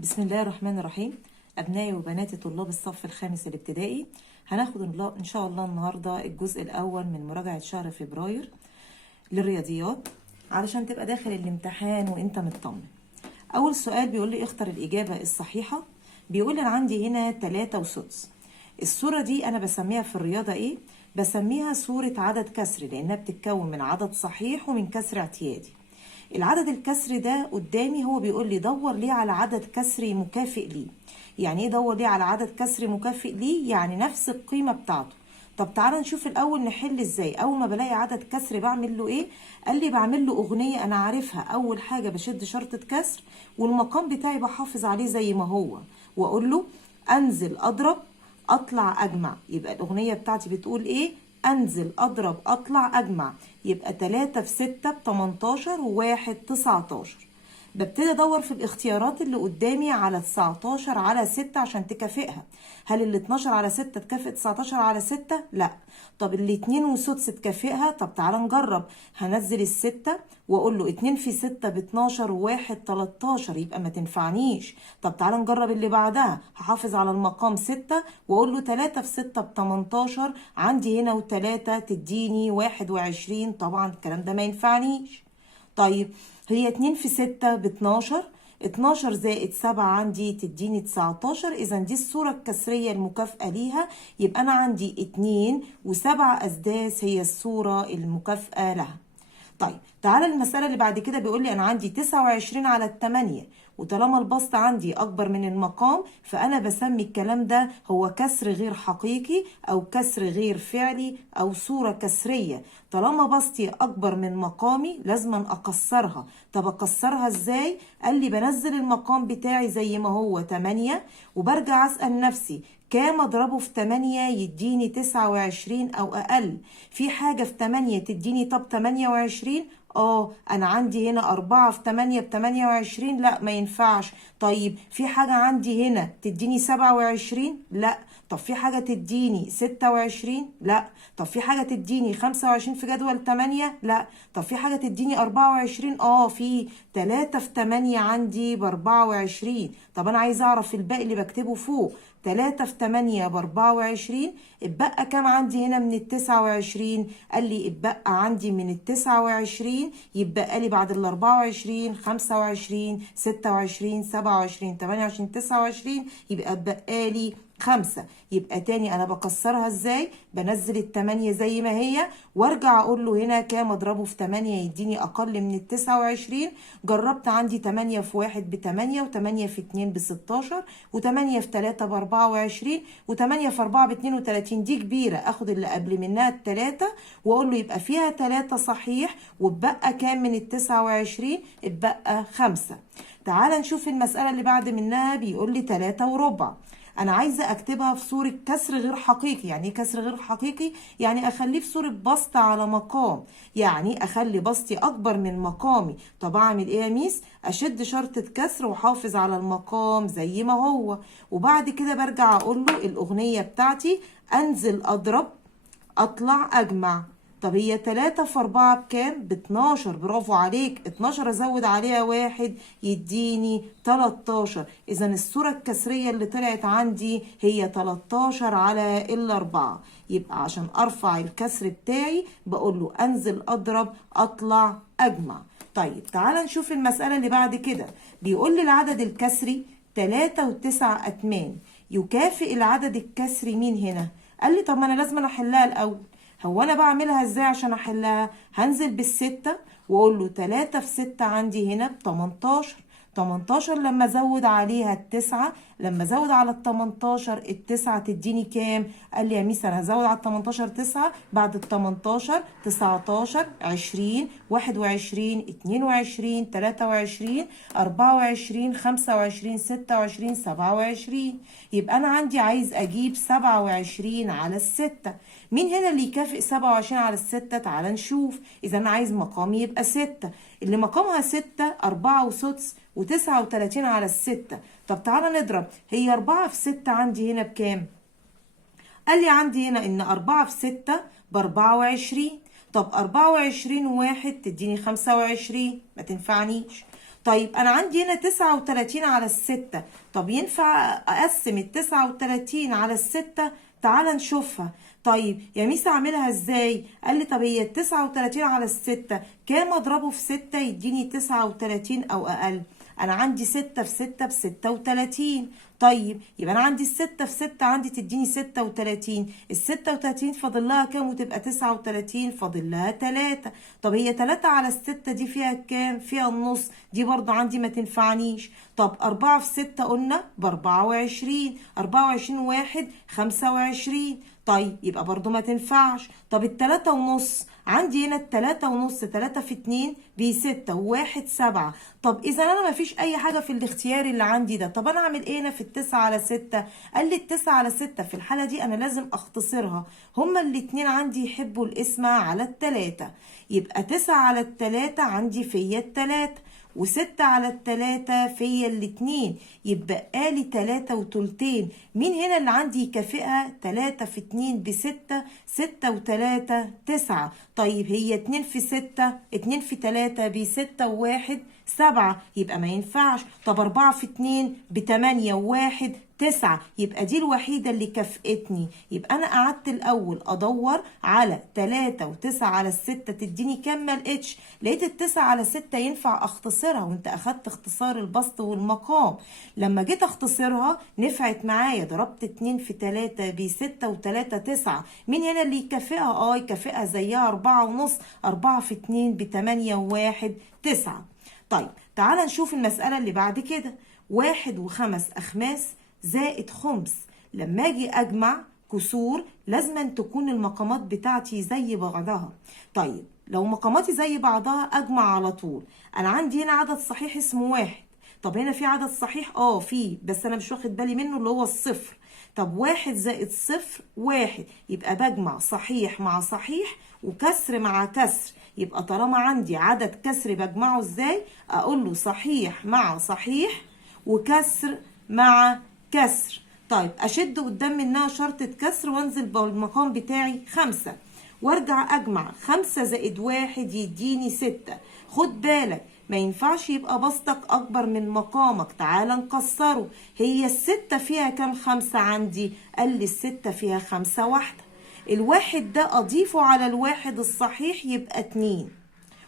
بسم الله الرحمن الرحيم. أبنائي وبناتي طلاب الصف الخامس الابتدائي، هناخد إن شاء الله النهاردة الجزء الأول من مراجعة شهر فبراير للرياضيات علشان تبقى داخل الامتحان وإنت مطمن. أول سؤال بيقول لي اختر الإجابة الصحيحة. بيقول لي أنا عندي هنا 3 وسدس. الصورة دي أنا بسميها في الرياضة إيه؟ بسميها صورة عدد كسري لأنها بتتكون من عدد صحيح ومن كسر اعتيادي. العدد الكسري ده قدامي هو بيقول لي دور لي على عدد كسري مكافئ ليه. يعني ايه دور لي على عدد كسري مكافئ ليه؟ يعني نفس القيمة بتاعته. طب تعالى نشوف الاول نحل ازاي. اول ما بلاقي عدد كسري بعمل له ايه؟ قال لي بعمل له اغنية انا عارفها. اول حاجة بشد شرطة كسر والمقام بتاعي بحافظ عليه زي ما هو واقول له انزل اضرب اطلع اجمع. يبقى الاغنية بتاعتي بتقول ايه؟ انزل اضرب اطلع اجمع. يبقى 3 في 6 ب18 و1 19. ببتدي ادور في الاختيارات اللي قدامي على 19 على 6 عشان تكافئها. هل ال 12 على 6 تكافئ 19 على 6؟ لا. طب ال 2 وسدس تكافئها؟ طب تعالى نجرب. هنزل الستة واقول له 2 في 6 ب 12 و1 13، يبقى ما تنفعنيش. طب تعالى نجرب اللي بعدها. هحافظ على المقام 6 واقول له 3 في 6 ب 18، عندي هنا و3 تديني 21. طبعا الكلام ده ما ينفعنيش. طيب هي 2 في 6 ب 12، 12 زائد 7 عندي تديني 19. اذا دي الصورة الكسرية المكافئة ليها. يبقى انا عندي 2 و7 اسداس هي الصورة المكافئة لها. طيب تعالى المسألة اللي بعد كده. بيقول لي أنا عندي 29 على 8، وطالما البسط عندي أكبر من المقام فأنا بسمي الكلام ده هو كسر غير حقيقي أو كسر غير فعلي أو صورة كسرية. طالما بسطي أكبر من مقامي لازم أكسرها. طب أكسرها إزاي؟ قال لي بنزل المقام بتاعي زي ما هو 8 وبرجع أسأل نفسي كام اضربه في 8 يديني 29 او اقل. في حاجة في 8 تديني طب 28؟ انا عندي هنا 4 في 8 ب 28، لا ما ينفعش. طيب في حاجة عندي هنا تديني 27؟ لا. طب في حاجة تديني 26؟ لا. طب في حاجة تديني 25 في جدول 8؟ لا. طب في حاجة تديني 24؟ في 3 في 8 عندي ب 24. طب انا عايزة اعرف الباقي اللي بكتبه فوق. 3 في 8 ب 24. اتبقى كام عندي هنا من ال 29؟ قال لي اتبقى عندي من ال 29 يتبقى لي بعد ال 24 25 26 27 28 29، يبقى اتبقى لي 5. يبقى تاني انا بكسرها ازاي؟ بنزل التمانية زي ما هي وارجع اقول له هنا كام اضربه في 8 يديني اقل من ال 29. جربت عندي 8 في 1 ب 8 و8 في 2 ب 16 و8 في 3 ب 24 و8 في 4 ب 32. دي كبيرة، اخد اللي قبل منها التلاتة واقول له يبقى فيها 3 صحيح واتبقى كام من ال 29؟ اتبقى 5. تعال نشوف المسألة اللي بعد منها. بيقول لي 3 وربع. انا عايزه اكتبها في صوره كسر غير حقيقي. يعني ايه كسر غير حقيقي؟ يعني اخليه في صوره بسط على مقام، يعني اخلي بسطي اكبر من مقامي. طب اعمل ايه يا ميس؟ اشد شرطه كسر واحافظ على المقام زي ما هو، وبعد كده برجع اقول له الاغنيه بتاعتي انزل اضرب اطلع اجمع. طب هي 3 في 4 بكام؟ ب12. برافو عليك. 12 ازود عليها 1 يديني 13. اذا الصورة الكسرية اللي طلعت عندي هي 13 على ال4. يبقى عشان ارفع الكسر بتاعي بقول له انزل اضرب اطلع اجمع. طيب تعال نشوف المسألة اللي بعد كده. بيقول لي العدد الكسري 3 و9 أتمان يكافئ العدد الكسري مين هنا؟ قال لي طب ما انا لازم احلها الاول. هو انا بعملها ازاي عشان احلها؟ هنزل بالستة واقول له 3 في 6 عندي هنا ب 18. 18 لما ازود عليها التسعة، لما ازود على ال 18 التسعة تديني كام؟ قال لي يا ميس انا هزود على ال 18 9، بعد ال 18 19 20 21 22 23 24 25 26 27. يبقى انا عندي عايز اجيب 27 على الستة. مين هنا اللي يكافئ 27 على الستة؟ تعال نشوف. اذا انا عايز مقامي يبقى 6. اللي مقامها 6 4 وسدس و39 على الستة. طب تعالى نضرب. هي 4 في 6 عندي هنا بكام؟ قال لي عندي هنا ان 4 في 6 ب 24. طب 24 واحد تديني 25، ما تنفعنيش. طيب أنا عندي هنا 39 على الستة. طب ينفع أقسم 39 على الستة؟ تعالى نشوفها. طيب يا ميس أعملها إزاي؟ قال لي طب هي 39 على الستة كام أضربه في 6 يديني 39 أو أقل؟ أنا عندي 6 في 6 ب36. طيب يبقى أنا عندي 6 في 6 عندي تديني 36. ال36 فاضل لها كام وتبقى 39؟ فاضل لها 3. طب هي 3 على الستة دي فيها كام؟ فيها النص، دي برضو عندي ما تنفعنيش. طب 4 في 6 قلنا ب24. 24 واحد 25. طيب يبقى برضو ما تنفعش. طب التلاتة ونص عندي هنا التلاتة ونص 3 في 2 ب6 وواحد 7. طب إذا أنا مفيش أي حاجة في الاختيار اللي عندي ده، طب أنا أعمل إيه هنا في التسعة على 6؟ قال لي التسعة على 6 في الحالة دي أنا لازم أختصرها، هما الاتنين عندي يحبوا القسمة على التلاتة. يبقى 9 على التلاتة عندي فيا التلاتة، و6 على التلاتة فيا الاتنين، يبقى لي 3 وتلتين. مين هنا اللي عندي يكافئها؟ 3 في 2 ب6، 6 و3 9. طيب هي 2 في 6 2 في 3 ب6 وواحد 7، يبقى ما ينفعش. طب 4 في 2 ب8 وواحد 9، يبقى دي الوحيدة اللي كافئتني. يبقى أنا قعدت الأول أدور على 3 و9 على 6 تديني كام، ما لقيتش. لقيت ال9 على 6 ينفع أختصرها، وأنت أخدت اختصار البسط والمقام. لما جيت أختصرها نفعت معايا، ضربت 2 في 3 ب6 و3 9. مين هنا اللي يكافئها؟ يكافئها زيها 4 ونص. 4 في 2 ب8 وواحد 9. طيب تعال نشوف المسألة اللي بعد كده. 1 و5 أخماس زائد خمس. لما اجي اجمع كسور لازم تكون المقامات بتاعتي زي بعضها. طيب لو مقاماتي زي بعضها اجمع على طول. انا عندي هنا عدد صحيح اسمه 1. طب هنا في عدد صحيح فيه، بس انا مش واخد بالي منه اللي هو الصفر. طب 1 زائد صفر 1، يبقى بجمع صحيح مع صحيح وكسر مع كسر. يبقى طالما عندي عدد كسر بجمعه ازاي؟ اقول له صحيح مع صحيح وكسر مع كسر. طيب اشد قدام منها شرطة كسر وانزل بالمقام بتاعي 5، وارجع اجمع 5 زائد 1 يديني 6. خد بالك ما ينفعش يبقى بسطك اكبر من مقامك. تعال نكسره. هي الستة فيها كام 5 عندي؟ قال لي الستة فيها 5 واحدة. الواحد ده اضيفه على الواحد الصحيح يبقى 2،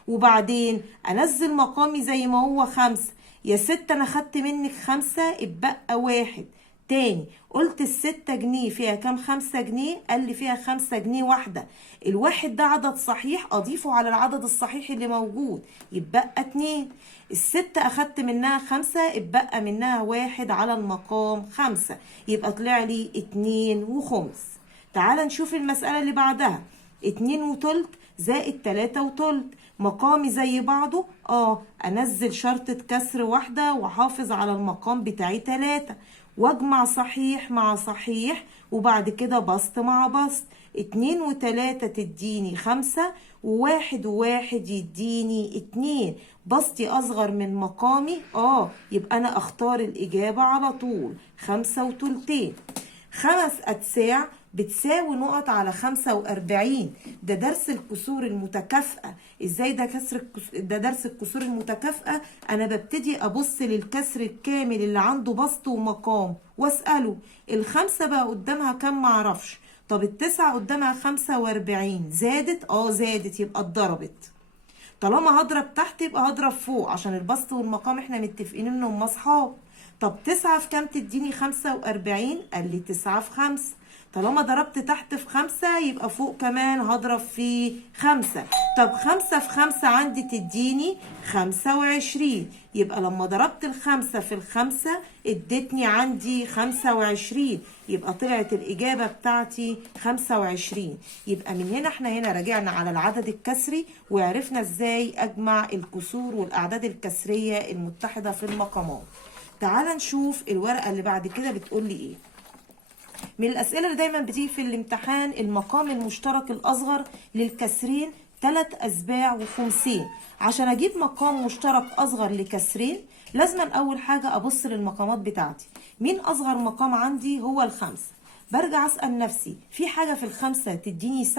وبعدين انزل مقامي زي ما هو 5. يا 6 انا خدت منك 5 اتبقى 1. تاني قلت ال6 جنيه فيها كام 5 جنيه؟ قال لي فيها 5 جنيه واحدة. الواحد ده عدد صحيح اضيفه على العدد الصحيح اللي موجود يتبقى 2. ال6 اخدت منها 5 اتبقى منها 1 على المقام 5، يبقى طلع لي 2 وخمس. تعال نشوف المسألة اللي بعدها. 2 وتلت زائد 3 وتلت. مقامي زي بعضه؟ انزل شرطة كسر واحدة واحافظ على المقام بتاعي 3، واجمع صحيح مع صحيح وبعد كده بسط مع بسط. 2 و3 تديني 5، وواحد وواحد يديني 2. بسطي اصغر من مقامي يبقى انا اختار الاجابة على طول 5 وتلتين. 5 أتساع بتساوي نقط على 45. ده درس الكسور المتكافئة. ازاي ده درس الكسور المتكافئة؟ انا ببتدي ابص للكسر الكامل اللي عنده بسط ومقام واسأله. ال5 بقى قدامها كام معرفش. طب ال9 قدامها 45 زادت؟ زادت، يبقى اتضربت. طالما هضرب تحت يبقى هضرب فوق عشان البسط والمقام احنا متفقين انهم اصحاب. طب 9 في كام تديني 45؟ قال لي 9 في 5. طالما ضربت تحت في 5 يبقى فوق كمان هضرب في 5. طب 5 في 5 عندي تديني 25، يبقى لما ضربت ال5 في ال5 ادتني عندي 25، يبقى طلعت الإجابة بتاعتي 25. يبقى من هنا احنا هنا راجعنا على العدد الكسري وعرفنا ازاي اجمع الكسور والأعداد الكسرية المتحدة في المقامات. تعال نشوف الورقة اللي بعد كده بتقول لي ايه. من الأسئلة اللي دايما بتيجي في الامتحان المقام المشترك الأصغر للكسرين 3 أسباع وخمسين. عشان أجيب مقام مشترك أصغر لكسرين لازم أول حاجة أبص للمقامات بتاعتي. مين أصغر مقام عندي؟ هو ال5. برجع أسأل نفسي في حاجة في ال5 تديني 7؟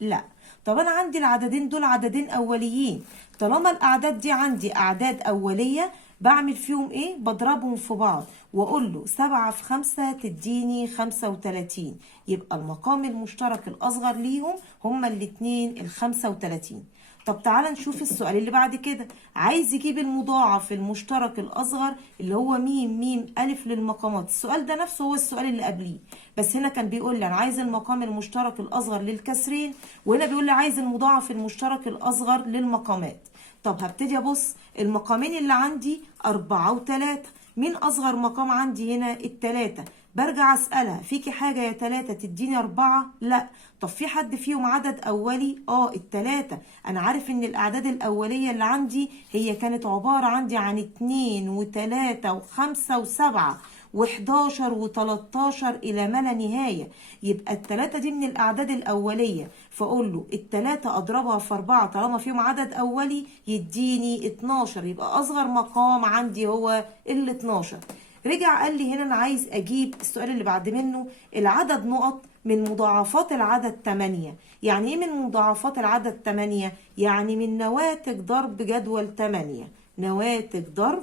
لا. طب أنا عندي العددين دول عددين أوليين. طالما الأعداد دي عندي أعداد أولية بعمل فيهم ايه؟ بضربهم في بعض واقول له 7 في 5 تديني 35. يبقى المقام المشترك الاصغر ليهم هما الاتنين ال 35. طب تعالى نشوف السؤال اللي بعد كده. عايز يجيب المضاعف المشترك الأصغر اللي هو م ألف للمقامات. السؤال ده نفسه هو السؤال اللي قبليه، بس هنا كان بيقول لي أنا عايز المقام المشترك الأصغر للكسرين، وهنا بيقول لي عايز المضاعف المشترك الأصغر للمقامات. طب هبتدي أبص المقامين اللي عندي 4 و3. مين أصغر مقام عندي هنا؟ التلاتة. برجع أسألها فيكي حاجة يا 3 تديني 4؟ لا. طب في حد فيهم عدد أولي؟ التلاتة. أنا عارف إن الأعداد الأولية اللي عندي هي كانت عبارة عندي عن 2 و3 و5 و7 و11 و13 إلى ما لا نهاية. يبقى التلاتة دي من الأعداد الأولية، فأقول له التلاتة أضربها في 4 طالما فيهم عدد أولي يديني 12. يبقى أصغر مقام عندي هو ال 12. رجع قال لي هنا أنا عايز أجيب السؤال اللي بعد منه العدد نقط من مضاعفات العدد 8. يعني ايه من مضاعفات العدد 8؟ يعني من نواتج ضرب جدول 8. نواتج ضرب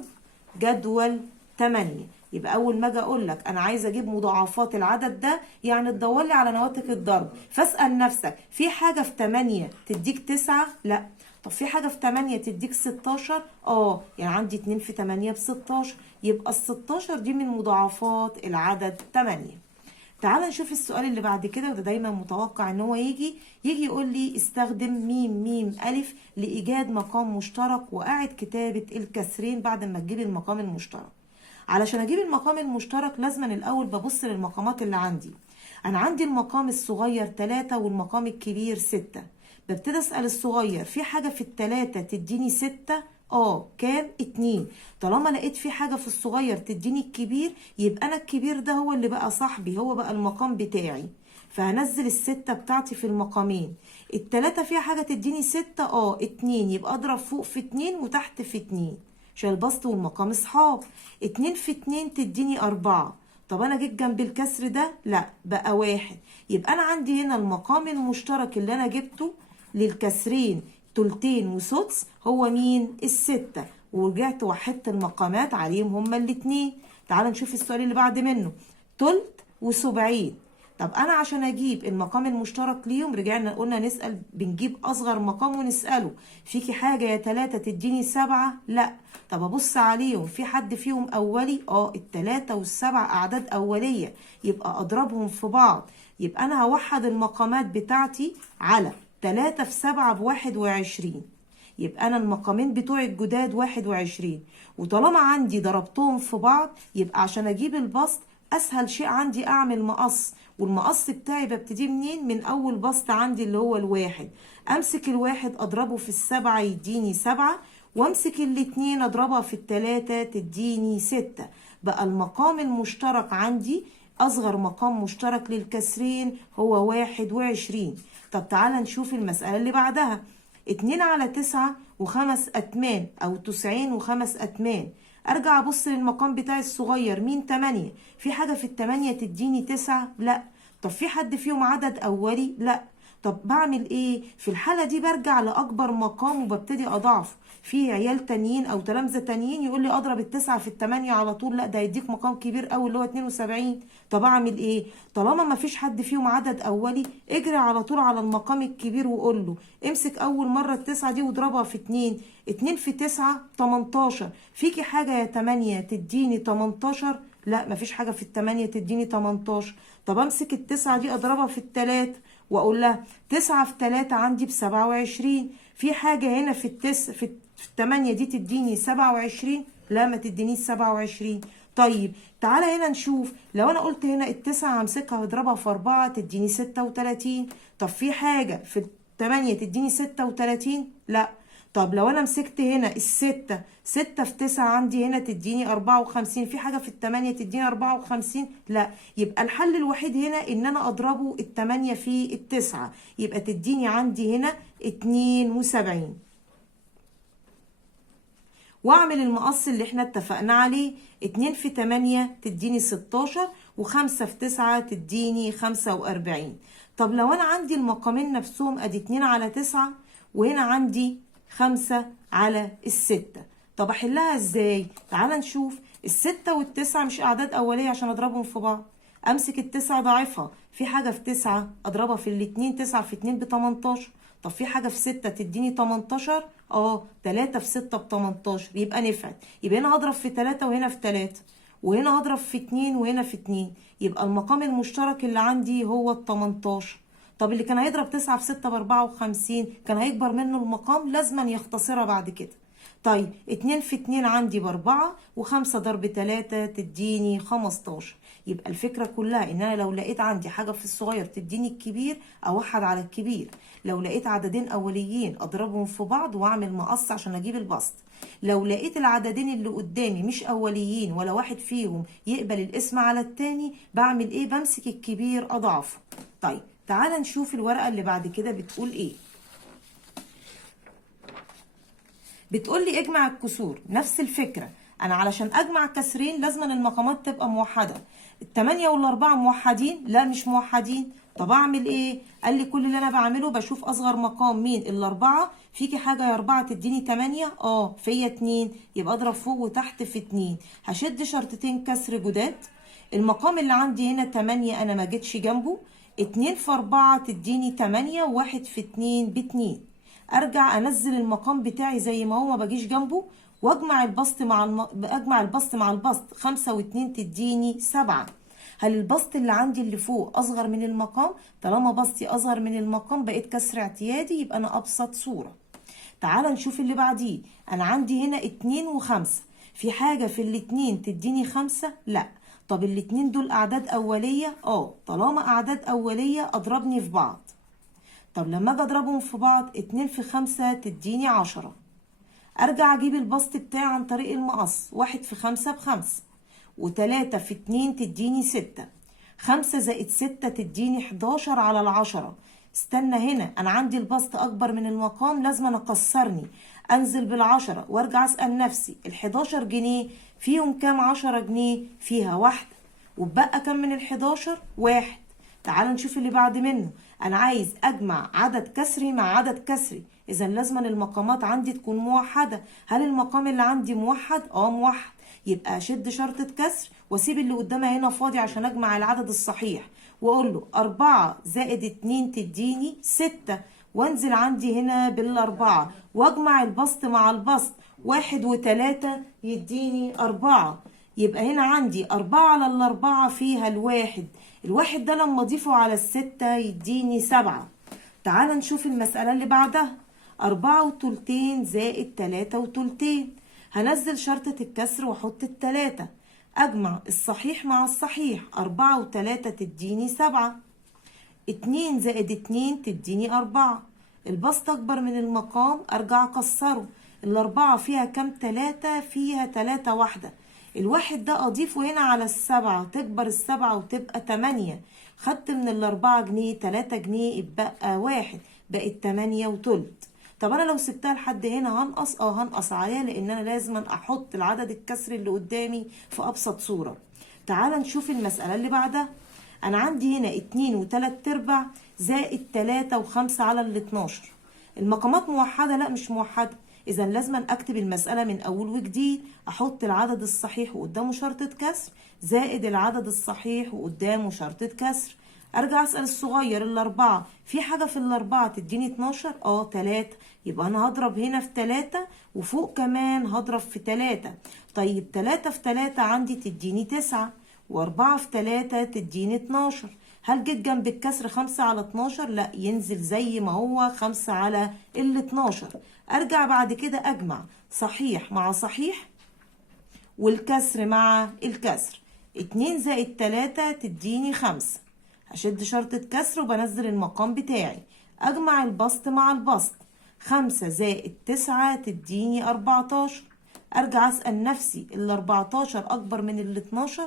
جدول 8. يبقى اول ما اجي اقول لك انا عايز اجيب مضاعفات العدد ده، يعني تدور لي على نواتج الضرب. فاسال نفسك في حاجه في 8 تديك 9؟ لا. طب في حاجه في 8 تديك 16؟ يعني عندي 2 في 8 ب 16. يبقى ال 16 دي من مضاعفات العدد 8. تعال نشوف السؤال اللي بعد كده، وده دايما متوقع ان هو يجي يقول لي استخدم م ألف لإيجاد مقام مشترك، وأعد كتابة الكسرين بعد ما تجيب المقام المشترك. علشان أجيب المقام المشترك لازم الأول ببص للمقامات اللي عندي. أنا عندي المقام الصغير 3 والمقام الكبير 6. ببتدي أسأل الصغير في حاجة في ال3 تديني 6؟ كام؟ 2. طالما لقيت في حاجة في الصغير تديني الكبير، يبقى أنا الكبير ده هو اللي بقى صاحبي، هو بقى المقام بتاعي. فهنزل ال6 بتاعتي في المقامين. ال3 فيها حاجة تديني 6؟ 2. يبقى أضرب فوق في 2 وتحت في 2 عشان البسط والمقام اصحاب. 2 في 2 تديني 4. طب أنا جيت جنب الكسر ده؟ لا، بقى 1. يبقى أنا عندي هنا المقام المشترك اللي أنا جبته للكسرين تلتين وسدس هو مين؟ ال6. ورجعت وحدت المقامات عليهم هما الاتنين. تعال نشوف السؤال اللي بعد منه. تلت وسبعين. طب انا عشان اجيب المقام المشترك ليهم رجعنا قلنا نسأل، بنجيب اصغر مقام ونسأله فيكي حاجة يا 3 تديني 7؟ لا. طب ابص عليهم في حد فيهم اولي؟ ال3 وال7 اعداد اولية، يبقى اضربهم في بعض. يبقى انا هوحد المقامات بتاعتي على 3 في 7 ب21. يبقى أنا المقامين بتوعي الجداد 21. وطالما عندي ضربتهم في بعض، يبقى عشان أجيب البسط أسهل شيء عندي أعمل مقص. والمقص بتاعي ببتدي منين؟ من أول بسط عندي اللي هو الواحد. أمسك الواحد أضربه في ال7 يديني 7، وأمسك الاتنين أضربها في ال3 تديني 6. بقى المقام المشترك عندي أصغر مقام مشترك للكسرين هو 21. طب تعالى نشوف المسألة اللي بعدها. 2 على 9 وخمس أتمان أو 90 وخمس أتمان. أرجع أبص للمقام بتاعي الصغير مين؟ 8. في حاجة في ال8 تديني 9؟ لا. طب في حد فيهم عدد أولي؟ لا. طب بعمل إيه؟ في الحالة دي برجع لأكبر مقام وببتدي أضعف. في عيال تانيين أو تلامذة تانيين يقول لي أضرب ال9 في ال8 على طول. لا، ده هيديك مقام كبير أوي اللي هو 72. طب أعمل إيه؟ طالما ما فيش حد فيهم عدد أولي، اجري على طول على المقام الكبير وقول له امسك أول مرة ال9 دي واضربها في 2. 2 في 9 18. فيكي حاجة يا 8 تديني 18؟ لا، مفيش حاجة في ال8 تديني 18. طب امسك ال9 دي اضربها في ال3 واقول لها 9 في 3 عندي ب27. في حاجة هنا في في ال8 دي تديني 27؟ لا، ما تدينيش 27. طيب تعالى هنا نشوف، لو انا قلت هنا ال9 همسكها هضربها في 4 تديني 36. طب في حاجة في ال8 تديني 36؟ لا. طب لو انا مسكت هنا ال6، 6 في 9 عندي هنا تديني 54. في حاجة في ال8 تديني 54؟ لا. يبقى الحل الوحيد هنا ان انا اضربه ال8 في ال9، يبقى تديني عندي هنا 72. واعمل المقص اللي احنا اتفقنا عليه. 2 في 8 تديني 16، و5 في 9 تديني 45. طب لو انا عندي المقامين نفسهم ادي 2 على 9 وهنا عندي 5 على 6. طب احلها ازاي؟ تعالى نشوف. الستة والتسعة مش اعداد اولية عشان اضربهم في بعض. امسك التسعة ضاعفها، في حاجة في تسعة اضربها في الاتنين، تسعة في اتنين ب18. طب في حاجة في ستة تديني 18؟ تلاتة في ستة ب18، يبقى نفعت. يبقى هنا هضرب في تلاتة وهنا في تلاتة، وهنا هضرب في اتنين وهنا في اتنين، يبقى المقام المشترك اللي عندي هو ال18. طب اللي كان هيضرب 9 في 6 ب54 كان هيكبر منه المقام، لازما يختصرها بعد كده. طيب 2 في 2 عندي ب4، و5 ضرب 3 تديني 15. يبقى الفكرة كلها ان انا لو لقيت عندي حاجة في الصغير تديني الكبير اوحد على الكبير. لو لقيت عددين اوليين اضربهم في بعض واعمل مقص عشان اجيب البسط. لو لقيت العددين اللي قدامي مش اوليين ولا واحد فيهم يقبل الاسم على التاني، بعمل ايه؟ بمسك الكبير اضعفه. طيب تعالى نشوف الورقة اللي بعد كده بتقول ايه. بتقول لي اجمع الكسور. نفس الفكرة، انا علشان اجمع كسرين لازم المقامات تبقى موحدة. التمانية والاربعة موحدين؟ لا مش موحدين. طب اعمل ايه؟ قال لي كل اللي انا بعمله بشوف اصغر مقام مين؟ الاربعة. فيكي حاجة يا اربعة تديني 8؟ فيا 2، يبقى اضرب فوق وتحت في 2. هشد شرطتين كسر جداد. المقام اللي عندي هنا 8 انا ما جيتش جنبه. 2 في 4 تديني 8، و1 في 2 ب2. ارجع انزل المقام بتاعي زي ما هو، ما باجيش جنبه، واجمع البسط مع اجمع البسط مع البسط. 5 و2 تديني 7. هل البسط اللي عندي اللي فوق اصغر من المقام؟ طالما بسطي اصغر من المقام بقيت كسر اعتيادي، يبقى انا ابسط صورة. تعال نشوف اللي بعديه. انا عندي هنا 2 و5. في حاجة في الاتنين تديني 5؟ لا. طب الاتنين دول اعداد اولية؟ طالما اعداد اولية اضربني في بعض. طب لما اجي اضربهم في بعض، 2 في 5 تديني 10. ارجع اجيب البسط بتاعي عن طريق المقص. 1 في 5 ب5، و3 في 2 تديني 6. 5 زائد 6 تديني 11 على 10. استنى هنا، انا عندي البسط اكبر من المقام، لازم أنا اكسرني. انزل بال10 وارجع اسأل نفسي، ال11 جنيه فيهم كام 10 جنيه؟ فيها واحدة. وبقى كام من ال11؟ 1. تعال نشوف اللي بعد منه. انا عايز اجمع عدد كسري مع عدد كسري، اذا لازم المقامات عندي تكون موحدة. هل المقام اللي عندي موحد؟ موحد. يبقى اشد شرطة كسر واسيب اللي قدامها هنا فاضي عشان اجمع العدد الصحيح، واقول له 4 زائد 2 تديني 6، وانزل عندي هنا بالاربعة واجمع البسط مع البسط. 1 و3 يديني 4. يبقى هنا عندي 4 على الاربعة فيها الواحد. الواحد ده لما اضيفه على 6 يديني 7. تعال نشوف المسألة اللي بعدها. 4 و3 زائد 3 و3. هنزل شرطة الكسر واحط ال3. اجمع الصحيح مع الصحيح. 4 و3 تديني 7. 2 زائد 2 تديني 4. البسط اكبر من المقام، ارجع اكسره. الاربعة فيها كام؟ 3. فيها 3 واحدة. الواحد ده اضيفه هنا على ال7 تكبر ال7 وتبقى 8. خدت من ال4 جنيه 3 جنيه، اتبقى 1، بقت 8 وتلت. طب انا لو سبتها لحد هنا هنقص؟ هنقص عليها، لان انا لازم احط العدد الكسري اللي قدامي في ابسط صورة. تعال نشوف المسألة اللي بعدها. انا عندي هنا 2 و3/4 زائد 3 و5 على ال12. المقامات موحدة؟ لا مش موحدة. اذا لازم اكتب المسألة من اول وجديد. احط العدد الصحيح وقدامه شرطة كسر، زائد العدد الصحيح وقدامه شرطة كسر. ارجع اسأل الصغير الاربعة، في حاجة في الاربعة تديني 12؟ 3. يبقى انا هضرب هنا في 3، وفوق كمان هضرب في 3. طيب 3 في 3 عندي تديني 9، و4 في 3 تديني 12. هل جيت جنب الكسر 5 على 12؟ لا، ينزل زي ما هو 5 على ال12. ارجع بعد كده اجمع صحيح مع صحيح والكسر مع الكسر. 2 زائد 3 تديني 5. هشد شرطة كسر وبنزل المقام بتاعي. اجمع البسط مع البسط. 5 زائد 9 تديني 14. ارجع اسأل نفسي، ال14 اكبر من ال12؟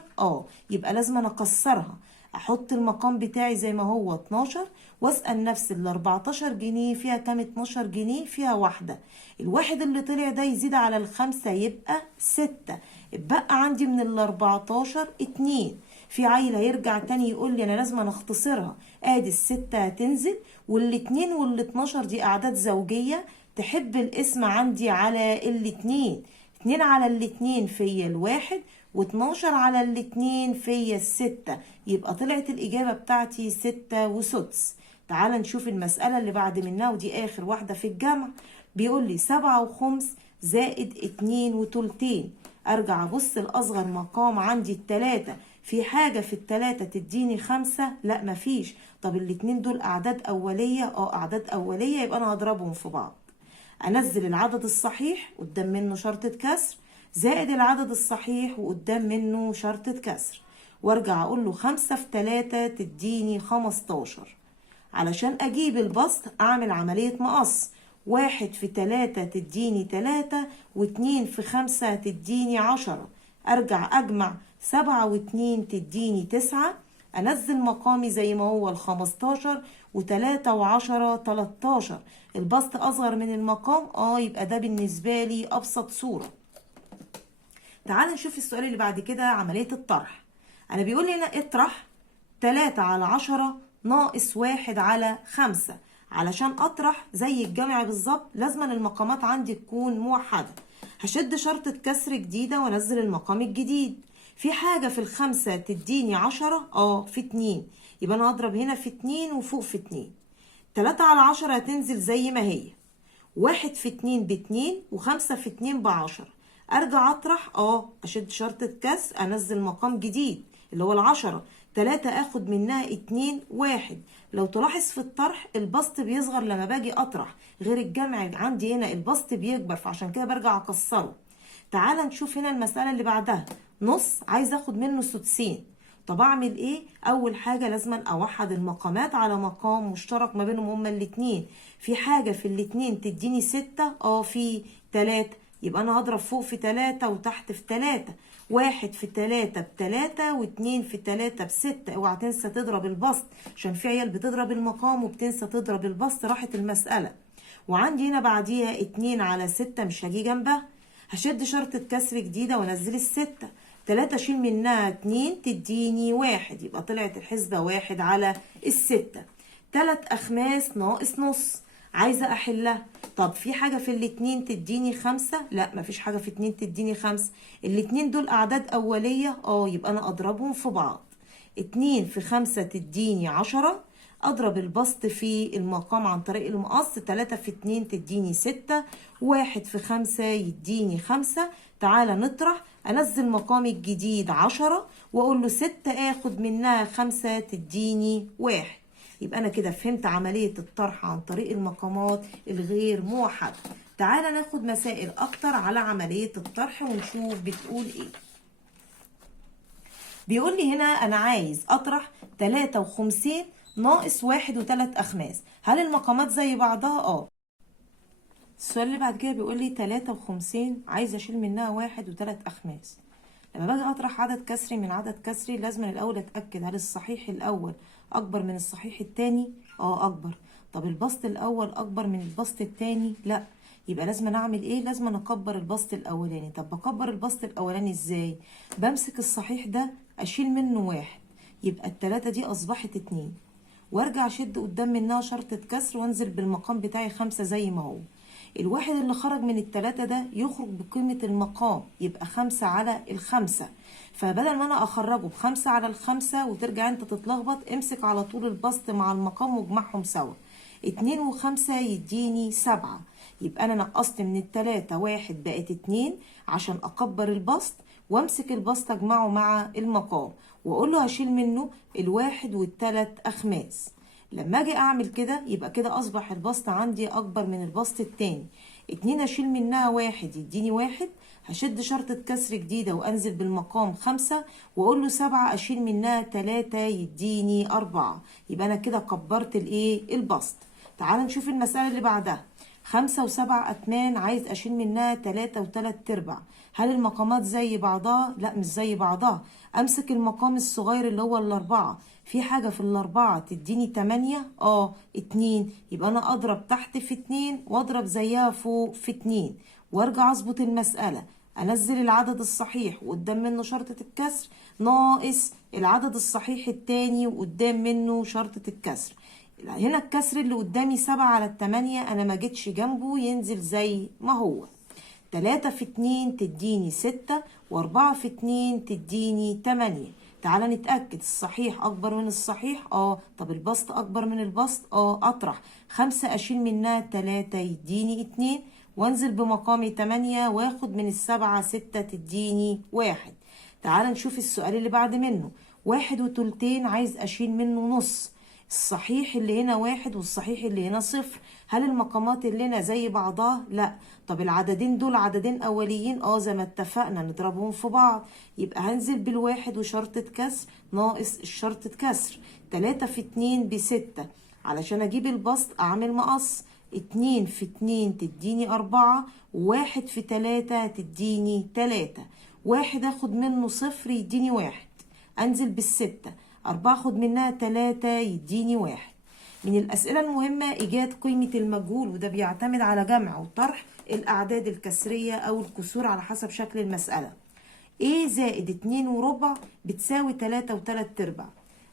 يبقى لازم انا اكسرها. احط المقام بتاعي زي ما هو 12، واسأل نفسي ال14 جنيه فيها كام؟ 12 جنيه فيها واحدة. الواحد اللي طلع ده يزيد على ال5 يبقى 6. اتبقى عندي من ال14 2. في عيل هيرجع تاني يقول لي انا لازم انا اختصرها. ادي ال6 هتنزل، وال2 وال12 دي اعداد زوجية، تحب الاسم عندي على ال2. 2 على الاتنين فيا الواحد، و12 على الاتنين فيا الستة. يبقى طلعت الإجابة بتاعتي 6 وسدس. تعال نشوف المسألة اللي بعد منها، ودي آخر واحدة في الجمع. بيقول لي 7 وخمس زائد 2 وتلتين. أرجع أبص لأصغر مقام عندي التلاتة. في حاجة في التلاتة تديني 5؟ لا مفيش. طب الاتنين دول أعداد أولية؟ أعداد أولية، يبقى أنا هضربهم في بعض. أنزل العدد الصحيح قدام منه شرطة كسر، زائد العدد الصحيح وقدام منه شرطة كسر، وارجع أقول له 5 في 3 تديني 15. علشان أجيب البسط أعمل عملية مقص. 1 في 3 تديني 3، و2 في 5 تديني 10. أرجع أجمع 7 و2 تديني 9. أنزل مقامي زي ما هو 15، و3 و10 13. البسط أصغر من المقام، يبقى ده بالنسبة لي أبسط صورة. تعال نشوف السؤال اللي بعد كده، عملية الطرح. أنا بيقول لي هنا اطرح 3 على 10 ناقص 1 على 5. علشان أطرح زي الجمع بالظبط لازم المقامات عندي تكون موحدة. هشد شرطة كسر جديدة وانزل المقام الجديد. في حاجة في الخمسة تديني 10؟ في 2. يبقى أنا هضرب هنا في 2 وفوق في 2. 3 على 10 هتنزل زي ما هي. 1 في 2 ب2، و5 في 2 ب10. ارجع اطرح، اشد شرطة كسر، انزل مقام جديد اللي هو 10. 3 اخد منها 2 1. لو تلاحظ في الطرح البسط بيصغر لما باجي اطرح، غير الجمع عندي هنا البسط بيكبر، فعشان كده برجع اكسره. تعال نشوف هنا المسألة اللي بعدها. نص عايز اخد منه سدسين. طب اعمل ايه؟ اول حاجة لازم اوحد المقامات على مقام مشترك ما بينهم هما الاتنين. في حاجة في الاتنين تديني 6؟ في 3. يبقى انا هضرب فوق في 3 وتحت في 3. 1 في 3 ب3، و2 في 3 ب6. اوعى تنسى تضرب البسط، عشان في عيال بتضرب المقام وبتنسى تضرب البسط، راحت المسألة. وعندي هنا بعديها 2 على 6 مش هجي جنبها. هشد شرطة كسر جديدة وانزل الستة. 3 اشيل منها 2 تديني 1. يبقى طلعت الحسبة 1 على الستة. 3 أخماس ناقص نص. عايزة أحلها. طب في حاجة في الاتنين تديني 5؟ لا مفيش حاجة في 2 تديني 5. الاتنين دول أعداد أولية، يبقى أنا أضربهم في بعض. 2 في 5 تديني 10. أضرب البسط في المقام عن طريق المقص. 3 في 2 تديني 6. 1 في 5 يديني 5. تعالى نطرح. أنزل مقامي الجديد 10، وأقول له 6 آخد منها 5 تديني 1. يبقى أنا كده فهمت عملية الطرح عن طريق المقامات الغير موحدة. تعالى ناخد مسائل أكتر على عملية الطرح ونشوف بتقول إيه. بيقول لي هنا أنا عايز أطرح 53 ناقص 1 و3 أخماس. هل المقامات زي بعضها؟ السؤال اللي بعد كده بيقول لي 53 عايز أشيل منها 1 و3 أخماس. لما باجي أطرح عدد كسري من عدد كسري لازم الأول أتأكد هل الصحيح الأول أكبر من الصحيح التاني؟ أكبر. طب البسط الأول أكبر من البسط التاني؟ لأ. يبقى لازم أعمل إيه؟ لازم أكبر البسط الأولاني. طب بكبر البسط الأولاني إزاي؟ بمسك الصحيح ده أشيل منه 1، يبقى التلاتة دي أصبحت 2، وارجع أشد قدام منها شرطة كسر وانزل بالمقام بتاعي 5 زي ما هو. الواحد اللي خرج من التلاتة ده يخرج بقيمة المقام، يبقى 5 على الخمسة. فبدل ما انا اخرجه ب5 على الخمسة وترجع انت تتلخبط، امسك على طول البسط مع المقام واجمعهم سوا. 2 و5 يديني 7. يبقى انا نقصت من التلاتة 1 بقت 2 عشان اكبر البسط، وامسك البسط اجمعه مع المقام واقول له هشيل منه الواحد والتلات اخماس. لما اجي اعمل كده يبقى كده اصبح البسط عندي اكبر من البسط التاني. 2 اشيل منها 1 يديني 1. هشد شرطة كسر جديدة وانزل بالمقام 5، واقول له 7 اشيل منها 3 يديني 4. يبقى انا كده كبرت البسط. تعال نشوف المسألة اللي بعدها. 5 و7 أتمان عايز أشيل منها 3 و3/4. هل المقامات زي بعضها؟ لا مش زي بعضها. أمسك المقام الصغير اللي هو ال4. في حاجة في ال4 تديني 8؟ 2. يبقى أنا أضرب تحت في 2 وأضرب زيها فوق في 2، وأرجع أظبط المسألة. أنزل العدد الصحيح وقدام منه شرطة الكسر ناقص العدد الصحيح التاني وقدام منه شرطة الكسر. هنا الكسر اللي قدامي 7 على 8 انا ما جيتش جنبه، ينزل زي ما هو. 3 في 2 تديني 6، و4 في 2 تديني 8. تعالى نتأكد الصحيح أكبر من الصحيح. طب البسط أكبر من البسط. أطرح 5 أشيل منها 3 يديني 2، وانزل بمقامي 8 واخد من 7 6 تديني 1. تعالى نشوف السؤال اللي بعد منه. 1 و3 عايز أشيل منه نص. الصحيح اللي هنا 1 والصحيح اللي هنا 0. هل المقامات اللي هنا زي بعضها؟ لا. طب العددين دول عددين أوليين؟ زي ما اتفقنا نضربهم في بعض. يبقى هنزل بالواحد وشرطة كسر ناقص الشرطة كسر. 3 في 2 ب6. علشان أجيب البسط أعمل مقص. 2 في 2 تديني 4، و1 في 3 تديني 3. 1 اخد منه 0 يديني 1، انزل بالستة. 4 اخد منها 3 يديني 1. من الأسئلة المهمة إيجاد قيمة المجهول، وده بيعتمد على جمع وطرح الأعداد الكسرية أو الكسور على حسب شكل المسألة. A زائد 2 وربع بتساوي 3 و3/4.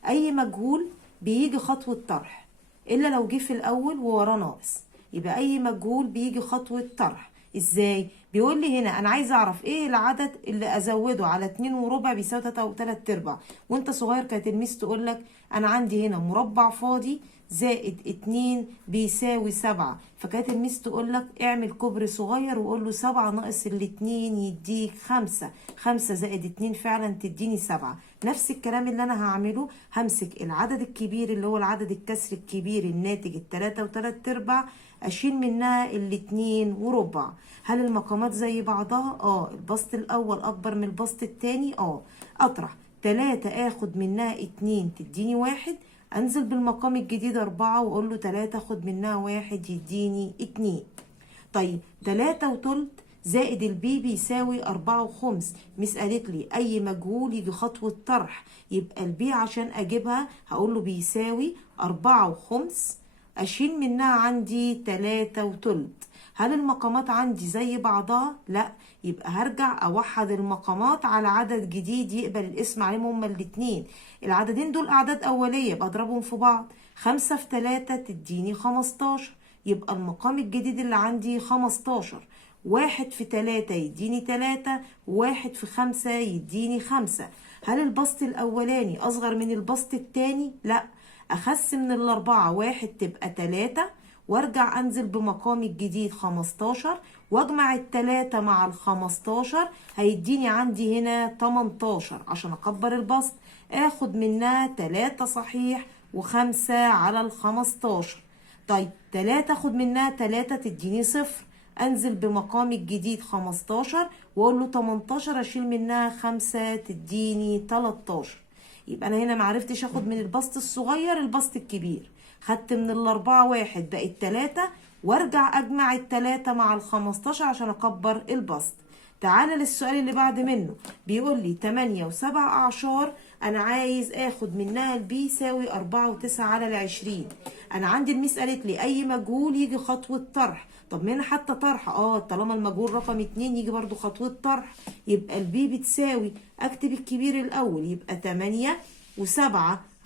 أي مجهول بيجي خطوة طرح إلا لو جه في الأول ووراه ناقص. يبقى أي مجهول بيجي خطوة طرح. إزاي؟ بيقول لي هنا أنا عايز أعرف إيه العدد اللي أزوده على 2 وربع بيساوي 3 و3/4. وأنت صغير كانت الميس تقول لك أنا عندي هنا مربع فاضي زائد 2 بيساوي 7، فكانت الميس تقول لك اعمل كوبري صغير وقول له 7 ناقص ال2 يديك 5. 5 زائد 2 فعلا تديني 7. نفس الكلام اللي انا هعمله، همسك العدد الكبير اللي هو العدد الكسر الكبير الناتج 3 و3/4، اشيل منها ال2 وربع. هل المقامات زي بعضها؟ البسط الاول اكبر من البسط التاني. اطرح 3 اخد منها 2 تديني 1، انزل بالمقام الجديد 4 واقول له 3 اخد منها 1 يديني 2. طيب 3 وتلت زائد البي بيساوي 4 وخمس. مس قالت لي اي مجهول يجي خطوة طرح، يبقى البي عشان اجيبها هقول له بيساوي 4 وخمس، اشيل منها عندي 3 وتلت. هل المقامات عندي زي بعضها؟ لا. يبقى هرجع اوحد المقامات على عدد جديد يقبل الاسم عليهم هما الاتنين. العددين دول اعداد اولية بضربهم في بعض. 5 في 3 تديني 15، يبقى المقام الجديد اللي عندي 15. 1 في 3 يديني 3، و1 في 5 يديني 5. هل البسط الاولاني اصغر من البسط التاني؟ لا. اخس من الاربعة 1 تبقى 3، وارجع انزل بمقام الجديد 15 واجمع ال3 مع ال15 هيديني عندي هنا 18. عشان اكبر البسط اخد منها 3 صحيح و5 على ال15. طيب 3 اخد منها 3 تديني 0، انزل بمقام الجديد 15 واقول له 18 اشيل منها 5 تديني 13. يبقى انا هنا معرفتش اخد من البسط الصغير البسط الكبير، خدت من الاربعة 1 بقت 3، وارجع اجمع ال3 مع ال15 عشان اكبر البسط. تعالى للسؤال اللي بعد منه. بيقول لي 8 و7 اعشار، انا عايز اخد منها البي يساوي 4 و9 على ال20. انا عندي الميس قالت لي اي مجهول يجي خطوة طرح. طب ما هنا حتى طرح طالما المجهول رقم 2 يجي برضو خطوة طرح. يبقى البي بتساوي، اكتب الكبير الاول، يبقى 8 و7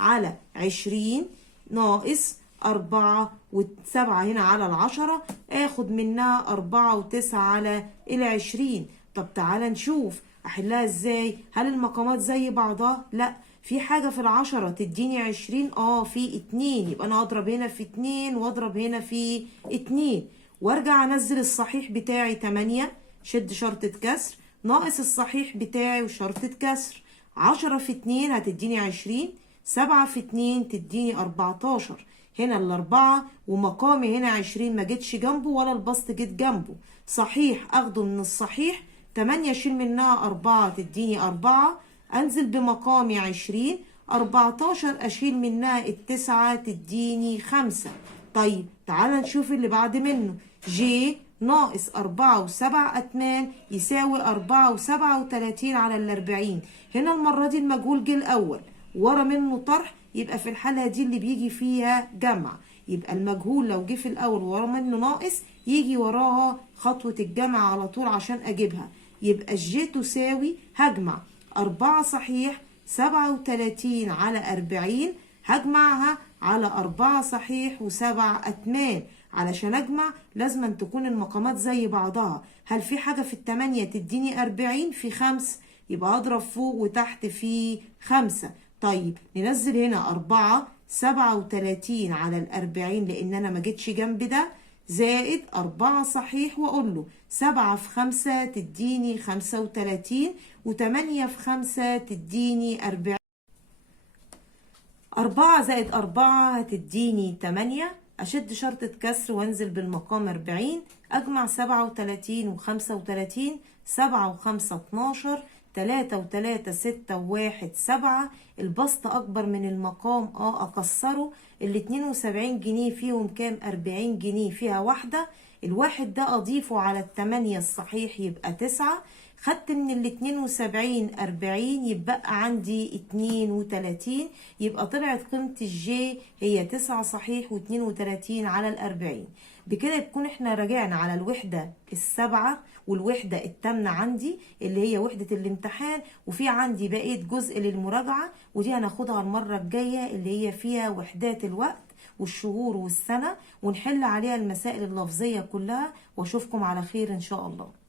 على 20 ناقص 4 و7 هنا على 10، اخد منها 4 و9 على 20. طب تعالى نشوف احلها ازاي. هل المقامات زي بعضها؟ لا. في حاجة في 10 تديني 20؟ في 2، يبقى انا اضرب هنا في 2 واضرب هنا في 2، وارجع انزل الصحيح بتاعي 8 شد شرطة كسر ناقص الصحيح بتاعي وشرطة كسر. 10 في 2 هتديني 20، 7 في 2 تديني 14. هنا الاربعة ومقامي هنا 20 ما جتش جنبه ولا البسط جيت جنبه. صحيح اخده من الصحيح، 8 اشيل منها 4 تديني 4، انزل بمقامي 20. 14 اشيل منها 9 تديني 5. طيب تعالى نشوف اللي بعد منه. جي ناقص 4 و7 أتمان يساوي 4 و37 على 40. هنا المرة دي المجهول جه الأول ورا منه طرح، يبقى في الحالة دي اللي بيجي فيها جمع. يبقى المجهول لو جه في الأول ورا منه ناقص يجي وراها خطوة الجمع على طول عشان أجيبها. يبقى الجي تساوي، هجمع 4 صحيح 37 على 40، هجمعها على 4 صحيح و7 أتمان، علشان اجمع لازم أن تكون المقامات زي بعضها. هل في حاجة في التمانية تديني 40؟ في 5، يبقى اضرب فوق وتحت في 5. طيب ننزل هنا 4، 37 على 40 لان انا ما جيتش جنب ده، زائد 4 صحيح، واقول له 7 في 5 تديني 35، و8 في 5 تديني 40. 4 زائد 4 هتديني 8. أشد شرطة كسر وانزل بالمقام 40. أجمع 37 و35، 7 و5 12، 3 و3 6 و1 7. البسط أكبر من المقام، أكسره. ال72 جنيه فيهم كام؟ 40 جنيه فيها واحدة. الواحد ده أضيفه على التمانية الصحيح يبقى 9. خدت من ال72 40، يبقى عندي 32. يبقى طلعت قيمة الجي هي 9 صحيح و32 على 40. بكده يكون احنا راجعنا على الوحدة السبعة والوحدة التامنة عندي اللي هي وحدة الامتحان، وفي عندي بقية جزء للمراجعة، ودي هناخدها المرة الجاية اللي هي فيها وحدات الوقت والشهور والسنة، ونحل عليها المسائل اللفظية كلها. واشوفكم على خير ان شاء الله.